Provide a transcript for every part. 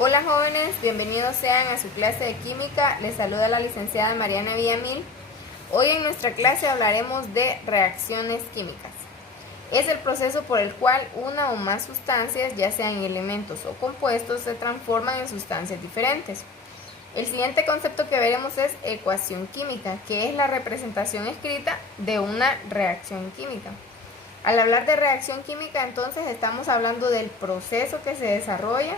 Hola jóvenes, bienvenidos sean a su clase de química. Les saluda la licenciada Mariana Villamil. Hoy en nuestra clase hablaremos de reacciones químicas. Es el proceso por el cual una o más sustancias, ya sean elementos o compuestos, se transforman en sustancias diferentes. El siguiente concepto que veremos es ecuación química, que es la representación escrita de una reacción química. Al hablar de reacción química, entonces estamos hablando del proceso que se desarrolla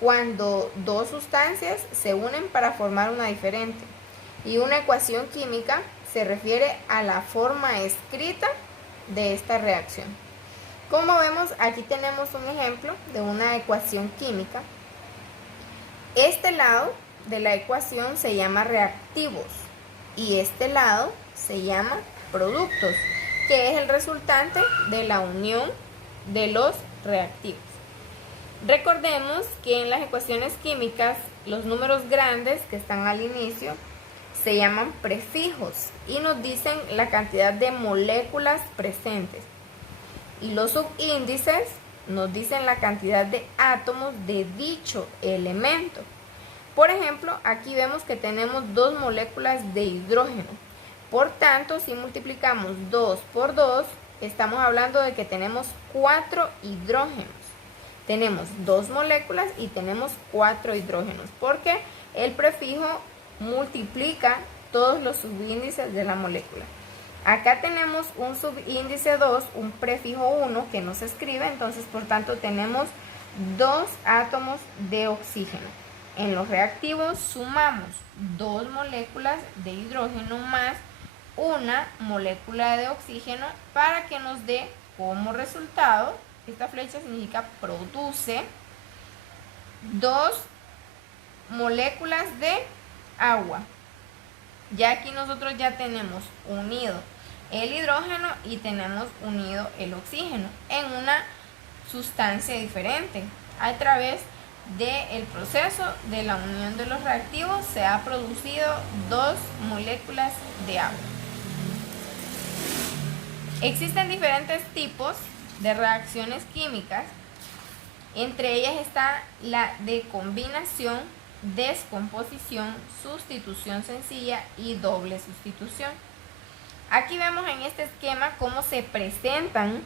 cuando dos sustancias se unen para formar una diferente. Y una ecuación química se refiere a la forma escrita de esta reacción. Como vemos, aquí tenemos un ejemplo de una ecuación química. Este lado de la ecuación se llama reactivos y este lado se llama productos, que es el resultante de la unión de los reactivos. Recordemos que en las ecuaciones químicas los números grandes que están al inicio se llaman prefijos y nos dicen la cantidad de moléculas presentes. Y los subíndices nos dicen la cantidad de átomos de dicho elemento. Por ejemplo, aquí vemos que tenemos 2 moléculas de hidrógeno. Por tanto, si multiplicamos 2 por 2, estamos hablando de que tenemos 4 hidrógenos. Tenemos 2 moléculas y tenemos 4 hidrógenos, porque el prefijo multiplica todos los subíndices de la molécula. Acá tenemos un subíndice 2, un prefijo 1 que no se escribe, entonces por tanto tenemos 2 átomos de oxígeno. En los reactivos sumamos 2 moléculas de hidrógeno más una molécula de oxígeno para que nos dé como resultado, esta flecha significa produce, 2 moléculas de agua. Ya aquí nosotros ya tenemos unido el hidrógeno y tenemos unido el oxígeno en una sustancia diferente. A través del proceso de la unión de los reactivos se ha producido 2 moléculas de agua. Existen diferentes tipos de reacciones químicas. Entre ellas está la de combinación, descomposición, sustitución sencilla y doble sustitución. Aquí vemos en este esquema cómo se presentan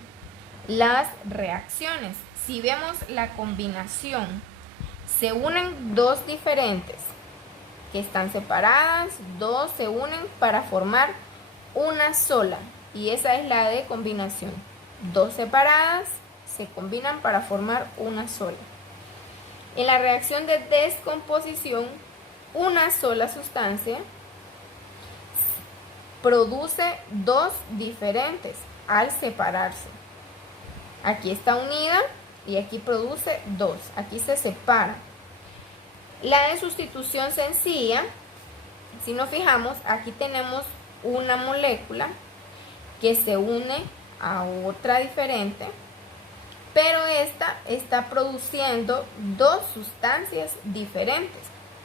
las reacciones. Si vemos la combinación, se unen 2 diferentes que están separadas, 2 se unen para formar una sola, y esa es la de combinación. 2 separadas se combinan para formar una sola. En la reacción de descomposición, una sola sustancia produce 2 diferentes al separarse. Aquí está unida y aquí produce 2. Aquí se separa. La de sustitución sencilla, si nos fijamos, aquí tenemos una molécula que se une a otra diferente, pero esta está produciendo 2 sustancias diferentes.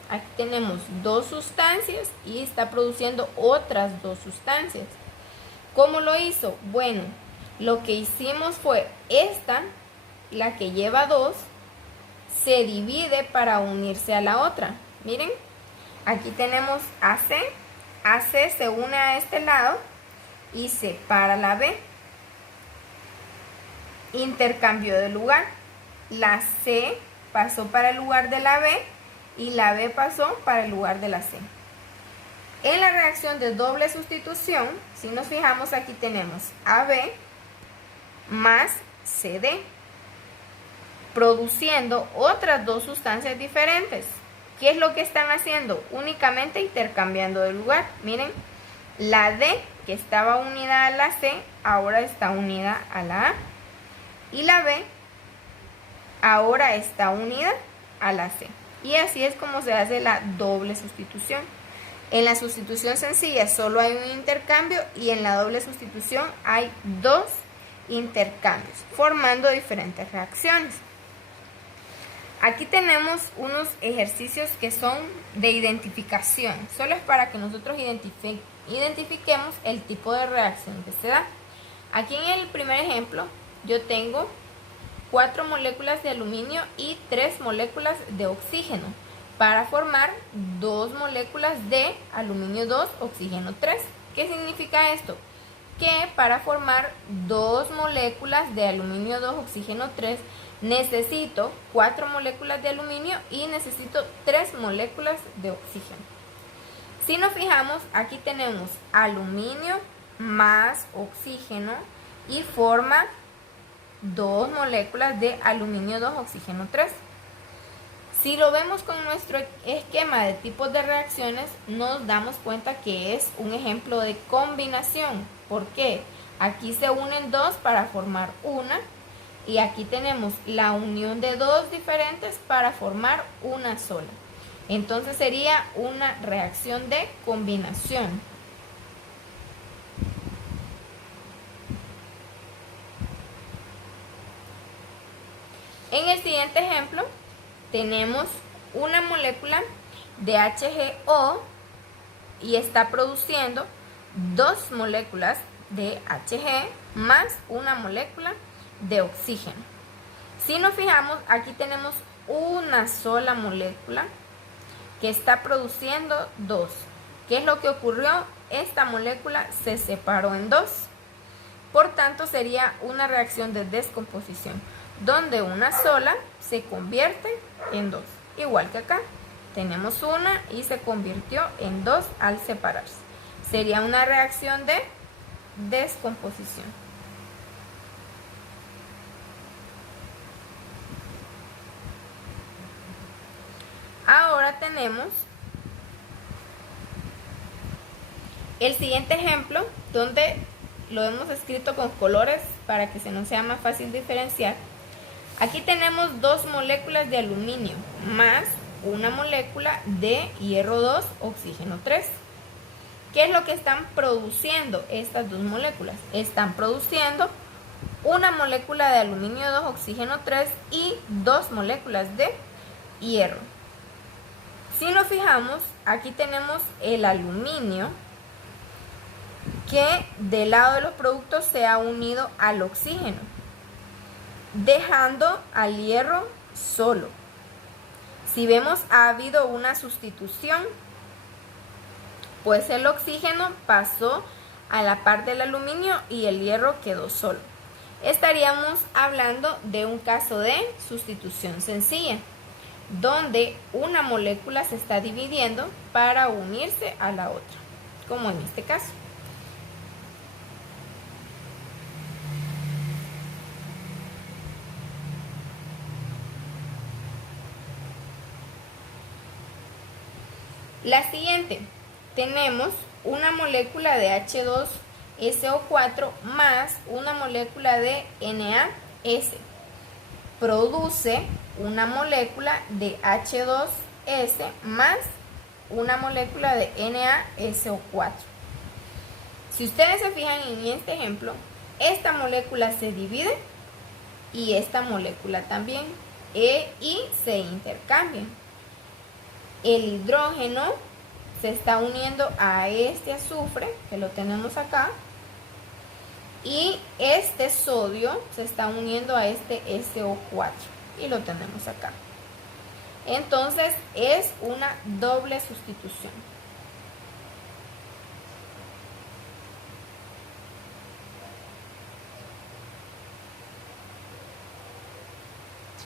Aquí tenemos 2 sustancias y está produciendo otras 2 sustancias. ¿Cómo lo hizo? Bueno, lo que hicimos fue esta, la que lleva 2, se divide para unirse a la otra. Miren, aquí tenemos AC. AC se une a este lado y separa la B. Intercambio de lugar. La C pasó para el lugar de la B y la B pasó para el lugar de la C. En la reacción de doble sustitución, si nos fijamos, aquí tenemos AB más CD, produciendo otras 2 sustancias diferentes. ¿Qué es lo que están haciendo? Únicamente intercambiando de lugar. Miren, la D que estaba unida a la C ahora está unida a la A y la B ahora está unida a la C. Y así es como se hace la doble sustitución. En la sustitución sencilla solo hay un intercambio y en la doble sustitución hay 2 intercambios, formando diferentes reacciones. Aquí tenemos unos ejercicios que son de identificación. Solo es para que nosotros identifiquemos el tipo de reacción que se da. Aquí en el primer ejemplo yo tengo 4 moléculas de aluminio y 3 moléculas de oxígeno para formar 2 moléculas de aluminio 2, oxígeno 3. ¿Qué significa esto? Que para formar 2 moléculas de aluminio 2, oxígeno 3, necesito 4 moléculas de aluminio y necesito 3 moléculas de oxígeno. Si nos fijamos, aquí tenemos aluminio más oxígeno y forma 2 moléculas de aluminio 2, oxígeno 3. Si lo vemos con nuestro esquema de tipos de reacciones, nos damos cuenta que es un ejemplo de combinación. ¿Por qué? Aquí se unen 2 para formar una y aquí tenemos la unión de 2 diferentes para formar una sola. Entonces sería una reacción de combinación. En el siguiente ejemplo tenemos una molécula de HGO y está produciendo 2 moléculas de Hg más una molécula de oxígeno. Si nos fijamos, aquí tenemos una sola molécula que está produciendo 2. ¿Qué es lo que ocurrió? Esta molécula se separó en 2. Por tanto, sería una reacción de descomposición, donde una sola se convierte en 2. Igual que acá, tenemos una y se convirtió en 2 al separarse. Sería una reacción de descomposición. Ahora tenemos el siguiente ejemplo, donde lo hemos escrito con colores para que se nos sea más fácil diferenciar. Aquí tenemos 2 moléculas de aluminio más una molécula de hierro 2, oxígeno 3. ¿Qué es lo que están produciendo estas 2 moléculas? Están produciendo una molécula de aluminio 2, oxígeno 3 y 2 moléculas de hierro. Si nos fijamos, aquí tenemos el aluminio que del lado de los productos se ha unido al oxígeno, dejando al hierro solo. Si vemos, ha habido una sustitución, pues el oxígeno pasó a la par del aluminio y el hierro quedó solo. Estaríamos hablando de un caso de sustitución sencilla, donde una molécula se está dividiendo para unirse a la otra, como en este caso. La siguiente, tenemos una molécula de H2SO4 más una molécula de NaS. Produce una molécula de H2S más una molécula de NaSO4. Si ustedes se fijan en este ejemplo, esta molécula se divide y esta molécula también, y se intercambian. El hidrógeno se está uniendo a este azufre, que lo tenemos acá, y este sodio se está uniendo a este SO4 y lo tenemos acá. Entonces es una doble sustitución.